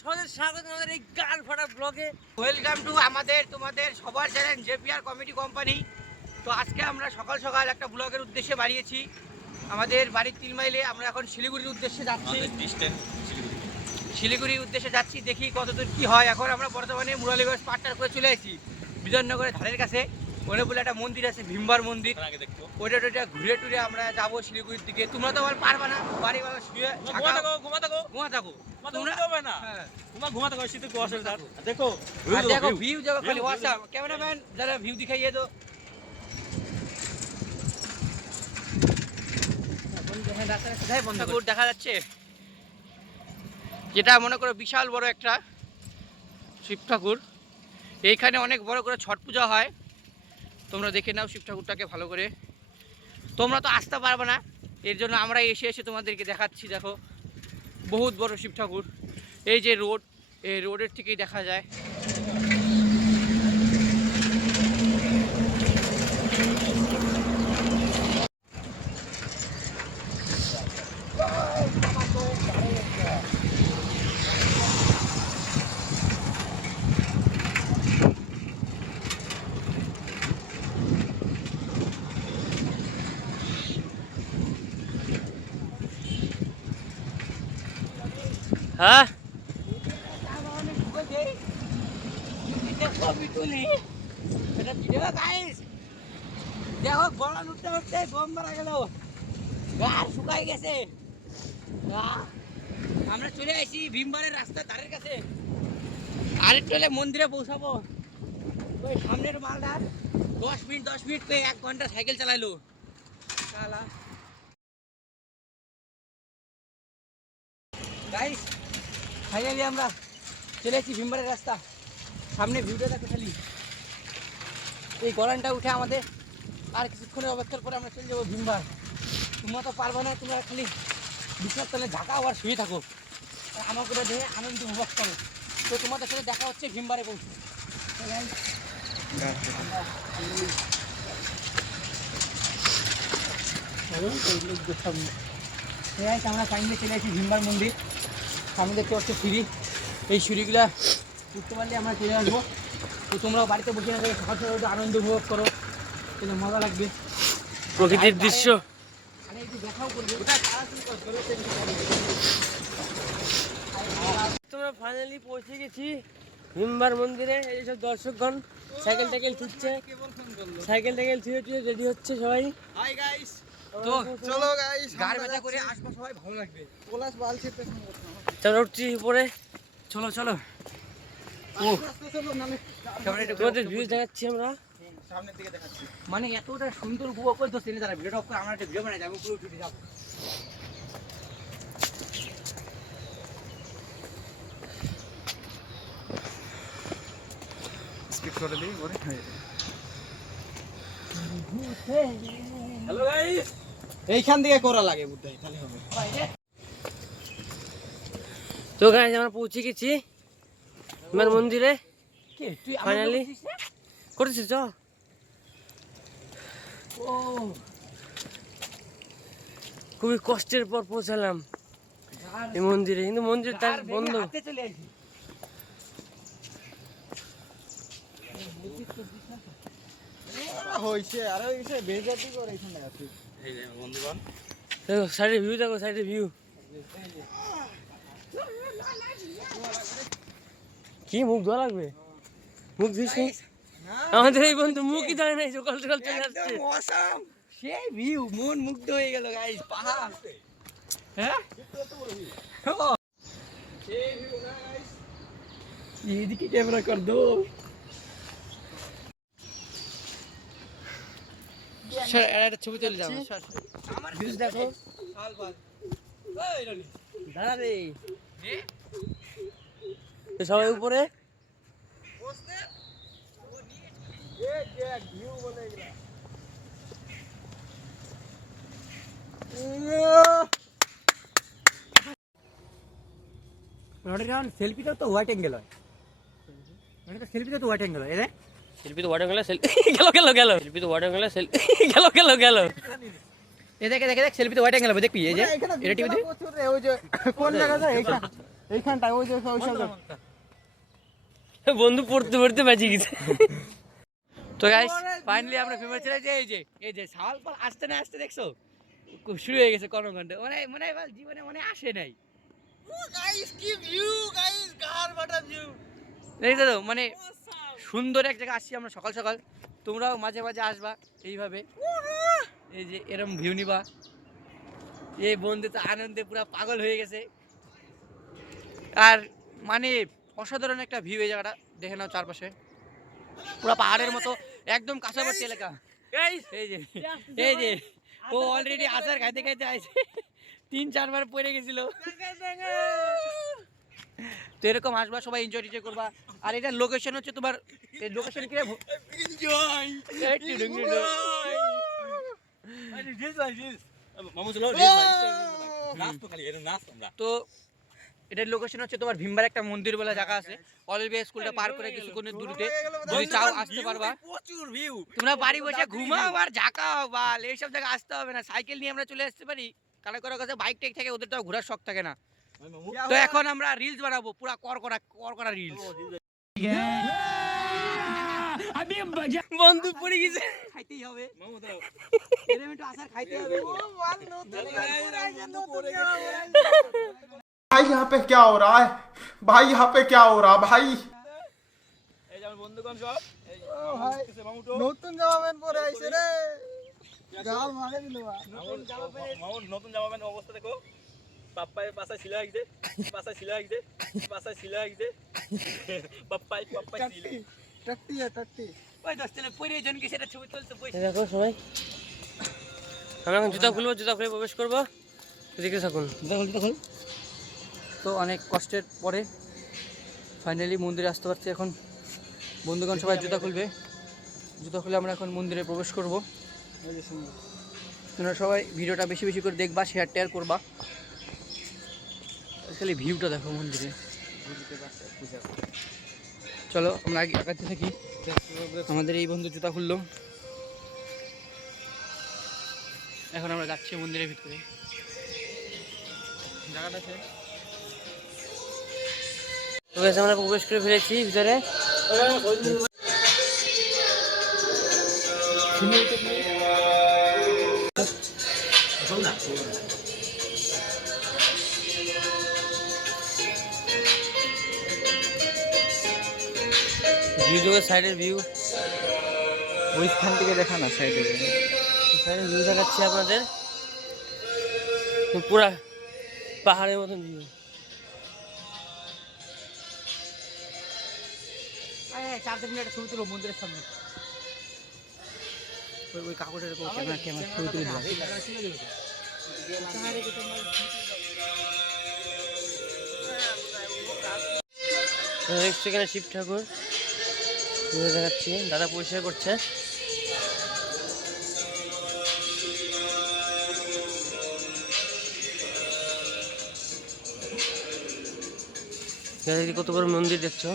সবাই স্বাগত আমাদের এই গান ফাটা ব্লগে। ওয়েলকাম টু আমাদের তোমাদের সবার চ্যানেল জেপিআর কমেডি কোম্পানি। তো আজকে আমরা সকাল সকাল একটা ব্লগের উদ্দেশ্যে বাড়িয়েছি আমাদের বাড়ির 3 মাইলে। আমরা এখন শিলিগুড়ির উদ্দেশ্যে যাচ্ছি, শিলিগুড়ির উদ্দেশ্যে যাচ্ছি। দেখি কতদূর কি হয়। এখন আমরা বর্তমানে মুরালিগঞ্জ পাট্টার করে চলে এসেছি বিধাননগরের ধারের কাছে। ওখানে বলে একটা মন্দির আছে, ভীমবার মন্দির। ওইটা ঘুরে টুরে আমরা যাবো শিলিগুড়ির দিকে। তোমরা তো আমার পারবা না, বাড়িওয়ালা শুয়ে ঘুমা থাকো দেখো ভিউ যাবো খালি হোয়াটসঅ্যাপ। ক্যামেরাম্যান যারা ভিউ দিখাইয়ে তো দেখা যাচ্ছে, যেটা মনে করো বিশাল বড় একটা শিব ঠাকুর। এইখানে অনেক বড় করে ছট পূজা হয়, তোমরা দেখে নাও শিব ঠাকুরটাকে ভালো করে। তোমরা তো আসতে পারবে না, এর জন্য আমরা এসে এসে তোমাদেরকে দেখাচ্ছি। দেখো বহুত বড় শিব ঠাকুর। এই যে রোড, এই রোডের থেকেই দেখা যায়। হ্যাঁ দেখো গলা উঠতে উঠতে দম মারা গেল, গা শুকাই গেছে। আমরা চলে আসি ভীমবারের রাস্তার ধারের কাছে। আরেকটু হলে মন্দিরে পৌঁছাবো। ওই সামনের মালদার 10 মিনিট পেয়ে 1 ঘন্টা সাইকেল চালাইলো। গাইস ফাইনালি আমরা চলে এসেছি ভীমবারের রাস্তা। সামনে ভিউটা দেখো খালি। এই গলানটা উঠে আমাদের আর কিছুক্ষণের অপেক্ষার পরে আমরা চলে যাবো ভীমবার। তোমরা তো পারবে না, তোমরা খালি বিছানার তলে ঝাঁকাও আর শুয়ে থাকো, আমার করে দেখে আনন্দ উপভোগ করো। তো তোমাদের সাথে দেখা হচ্ছে ভীমবারে পৌঁছে। আমরা ফাইনালি চলে এসেছি ভীমবার মন্দির। সামনে দেখতে হচ্ছে সিঁড়ি, এই সিঁড়িগুলা উঠতে পারলে আমরা চলে আসবো। তো তোমরাও বাড়িতে বসে না সকাল সকাল একটু আনন্দ উপভোগ করো, তাহলে মজা লাগবে প্রকৃতির দৃশ্য। তোমরা ফাইনালি পৌঁছে গেছি ভীমবার মন্দিরে। এইসব দর্শকগণ সাইকেল টাইকেল ছুটছে, সাইকেল টাইকেল ছুঁয়ে ছুঁয়ে রেডি হচ্ছে সবাই। হাই গাইস, তো চলো গাইস, গাড়ি ব্যথা করে আসবো, সবাই ভালো লাগবে। পলাশ বালছে চলো উঠছি উপরে, চলো চলো। তোমাদের ভিউ দেখাচ্ছি আমরা সামনের দিকে দেখাচ্ছি। মানে এতটা সুন্দর উপভোগ করতেছে তারা ভিডিওটা অফ করে আমরা একটা ভিডিও বানাই যাবো, পুরো উঠে যাবো। স্পিড করে দিই ওরে। হ্যালো গাইস, এইখান থেকে করা লাগে বুঝাই তাহলে হবে। তো গাইস আমরা পৌঁছে গেছি ভীমবার মন্দিরে ফাইনালি। করেছিস চ খুবই কষ্টের পর পৌঁছালাম এই মন্দিরে, কিন্তু মন্দির তার বন্ধ। সাইডে ভিউ দেখো, সাইডে ভিউ কি মুখ ধোয়া লাগবে, মুখ ধুইস নি? আমাদের এই বন্ধু মুখই ধরে নাই, সকাল সকাল চলে আসছে। সেই ভিউ, মন মুগ্ধ হয়ে গেল গাইস। পাহাড়, হ্যাঁ এদিকে ক্যামেরা কর দো। স্যার একটা ছবি তুলে যাও, আমার ভিউজ দেখো। দাঁড়া রে, সবাই উপরে। সেলফিটা তো হোয়াইট অ্যাঙ্গেল হয়, সেলফিটা তো হোয়াইট অ্যাঙ্গেল হয়। শিল্পী তো ওয়াটার গেল, গেল শিল্পী তো ওয়াটার গেল। এ দেখে দেখে দেখ, সেলফিতে হোয়াইট অ্যাঙ্গেল হবে, দেখবি এই যে এটা টিভিতে ওই যে কোন জায়গা যায়, এইখানটায় ওই যে ওই সব বন্ধু পড়তে পড়তে বাঁচিয়ে গেছে। তো গাইস ফাইনালি আমরা ফেমাস চলে যে এই যে সাল পাল আসতে না আসতে দেখছো খুব শুরু হয়ে গেছে কর্মকাণ্ড মানে মনে হয় জীবনে মনে আসে নাই। গাইস কি ভিউ গাইস, গার বাটা ভিউ। দেখছো তো মানে সুন্দর এক জায়গা আসছি আমরা সকাল সকাল, তোমরাও মাঝে মাঝে আসবা এইভাবে, এই যে এরকম ভিউ নিবা। এই বন্ধু তো আনন্দে পুরো পাগল হয়ে গেছে। আর মানে অসাধারণ একটা ভিউ এই জায়গাটা, দেখে নাও চারপাশে পুরো পাহাড়ের মতো একদম কাছাকাছি এলাকা। এই যে ও অলরেডি আচার খাইতে খাইতে আইছে, 3-4 বার পড়ে গেছিল। তো এরকম আসবা, সবাই এনজয় টিজয় করবা। আর এটা লোকেশন হচ্ছে তোমার, এই লোকেশন কি এনজয় তো এটার লোকেশন হচ্ছে তোমার ভীমবার একটা মন্দির বলে জায়গা আছে, অলরেডি স্কুলটা পার করে কিছুক্ষণের দূরতে, যদি চাও আসতে পারবা। প্রচুর ভিউ। তোমরা বাড়ি বসে ঘুমাও আর ঝাঁকাও বাল, এইসব জায়গায় আসতে হবে না, সাইকেল নিয়ে আমরা চলে আসতে পারি। কারো কারো কাছে বাইক টেক থাকে, ওদের তো ঘোরার শখ থাকে না। তো এখন আমরা রিলস বানাবো, পুরা কর করা রিলস। বন্ধু পড়ে গেছে। খাইতেই হবে এরকম একটু আচার খাইতে হবে। भाई यहाँ पे क्या हो रहा है, भाई यहाँ पे क्या हो रहा भाई। এই যে আমার বন্ধুগণ সব এই মামুটো নতুন জামা প্যান্ট পরে আইছে রে, গাল মারে দিল বা। মামুন নতুন জামা প্যান্ট অবস্থা দেখো। পাপ্পাই পাশা ছিল একদে, পাশা ছিল একদে, পাপ্পাই ছিল। টাট্টি টাট্টি ওই দোস্তের পরে জনকে সেটা ছবি তুলতে বসে। এই দেখো সবাই, আমরা এখন জুতা খুলবো, জুতা খুলে প্রবেশ করবো। দেখে থাকুন। তো অনেক কষ্টের পরে ফাইনালি মন্দিরে আসতে পারছি। এখন বন্ধুগণ সবাই জুতা খুলবে, জুতা খুলে আমরা এখন মন্দিরে প্রবেশ করব। তোমরা সবাই ভিডিওটা বেশি বেশি করে দেখবা, শেয়ার টেয়ার করবা। খালি ভিউটা দেখো মন্দিরে। চলো আমরা আগে আগাতে থাকি। আমাদের এই বন্ধু জুতা খুললো, এখন আমরা যাচ্ছি মন্দিরের ভিতরে। জায়গাটা আছে, তো গাইস আমরা প্রবেশ করে ফেলেছি ভিতরে। ভিউ দেখো, সাইডের ভিউ, ওইখান থেকে দেখা না সাইডে। সাইডের ভিউ দেখাচ্ছি আপনাদের। পুরা পাহাড়ের মতন ভিউ। চার দিন একটা ছবি তুলো মন্দিরের সামনে। ওই কাকুটার ক্যামেরা ছবি তুলে দিলাম। সেখানে শিব ঠাকুর দেখাচ্ছি, দাদা পরিষ্কার করছে। কত বড় মন্দির দেখছো।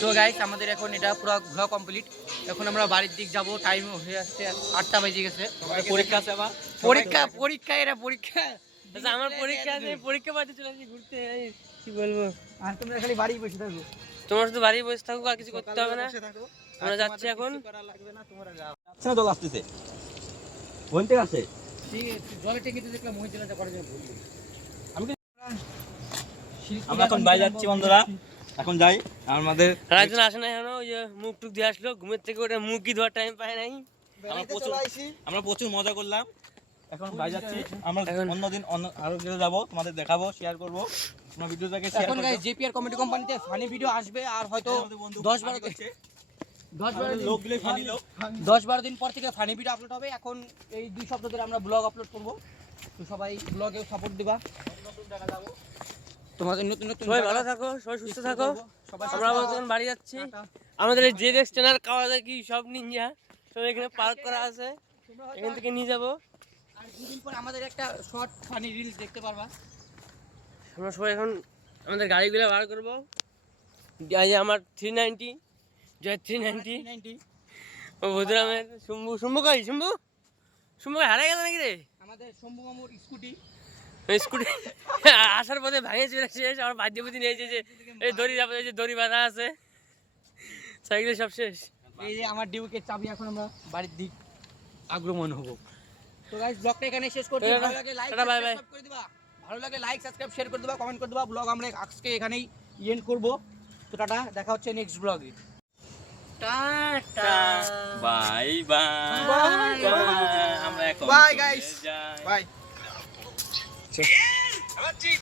তো গাইস আমাদের এখন এটা পুরো ঘোরা কমপ্লিট। এখন আমরা বাড়ির দিক যাব, টাইম হয়ে আসছে 8টা বেজে গেছে। পরীক্ষা আছে আমার, পরীক্ষা এরা পরীক্ষা। আচ্ছা, আমার পরীক্ষা আছে, পরীক্ষা পাতে চলে আসি ঘুরতে। কি বলবো, আর তোমরা খালি বাড়ি বসে থাকো। তোমার শুধু বাড়ি বসে থাকো, আর কিছু করতে হবে না। আমরা যাচ্ছি এখন। আচ্ছা দল আসতেছে বলতে আছে। ঠিক আছে, জলে টেকে দেখলাম মহিলাটা করার জন্য ভুল। আমরা এখন বাইরে যাচ্ছি বন্ধুরা, এখন যাই আমাদের। আর একজন আসে না এখনো, ওই যে মুখ টুক দিয়ে আসলো ঘুমের থেকে, ওটা মুখই ধোয়ার টাইম পায় নাই। আমরা প্রচুর মজা করলাম, এখন বাইরে যাচ্ছি। আমরা অন্যদিন আরো কিছু যাবো, তোমাদের দেখাবো, শেয়ার করবো। আমরা ভিডিওটাকে শেয়ার এখন করব। গাইস জেপিআর কমেডি কোম্পানিতে ফানি ভিডিও আসবে, আর হয়তো 10-12 দিন পর থেকে ফানি ভিডিও আপলোড হবে। এখন এই 2 সপ্তাহ ধরে আমরা ব্লগ আপলোড করব, তো সবাই ব্লগে সাপোর্ট দিবা। তোমাদের নতুন নতুন সবাই ভালো থাকো, সবাই সুস্থ থাকো। সবাই আমরা আবার তখন বাড়ি যাচ্ছি। আমাদের এই জেডএক্স টেনার কাওয়াসাকি সব নিনজা সব এখানে পার্ক করা আছে, এখান থেকে নিয়ে যাবো। আর 2 দিন পর আমাদের একটা শর্ট ফানি রিলস দেখতে পারবা। আমরা সবাই এখন আমাদের গাড়িগুলো বার করবো। এই যে আমার 390 জয় 390, ও ভূতরামের শুম্ভু শুম্ভু কই শুম্ভু শুম্ভু হারা গেল নাকি রে? আমাদের শম্ভু মামুর স্কুটি স্কুটি আসার পথে ভাঙে চলে শেষ, আমার বাদ্য বুদ্ধি নিয়েছে যে এই দড়ি এই যে দড়ি বাঁধা আছে, সাইকেল সব শেষ। এই যে আমার ডিউকের চাবি, এখন আমরা বাড়ির দিক আগ্রমণ হব। তো গাইস ব্লগটা এখানে শেষ করছি। টাটা, ভালো লাগে like tata, bye, bye. Subscribe করে দিবা, ভালো লাগে লাইক সাবস্ক্রাইব শেয়ার করে দিবা, কমেন্ট করে দিবা। ব্লগ আমরা আজকে এখানেই এন্ড করব। তো টাটা, দেখা হচ্ছে নেক্সট ব্লগে। Tata bye by. আমরা এখন Bye, guys. যাই। Bye.